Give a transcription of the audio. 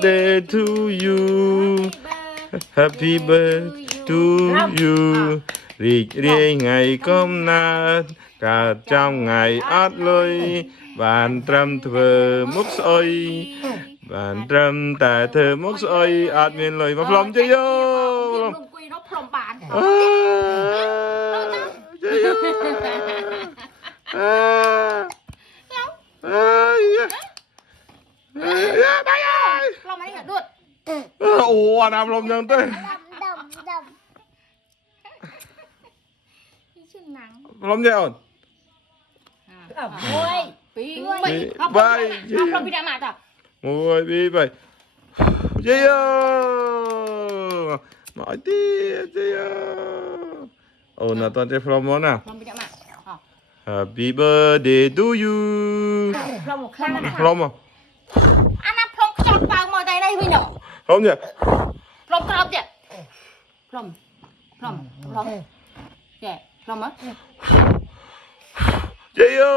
birthday to you Happy birthday to you รีกเรียงไงก้มหน้ากาดจำไงอัดเลยบานตรำเธอมุกสอยบานตรำแต่เธอมุกสอยอาจมีเลยมาพร้อมเจียว ลงกุยนกพรหมบาน เจียวไปไอ้ เราไม่ได้ดูด โอ้น้ำลมยังเต้ ที่ชื่อหนัง ลมเจียว โอ้ยปีเอาพรหมพิดามาต่อ โอ้ยพี่ไปเจียวมาดิเจียวโอ้น่าตอนเจ้าพร้อมมั้งนะ พรหมพิดามา Happy birthday to you พรหมคลั่งนะ พร้อมอ่ะ อันนั้นพรหมจอดปางมอได้ได้พี่เนาะ พร้อมเนี่ย พรหมกรอบเจ็ดพรหมเจ็ดพรหม เจียว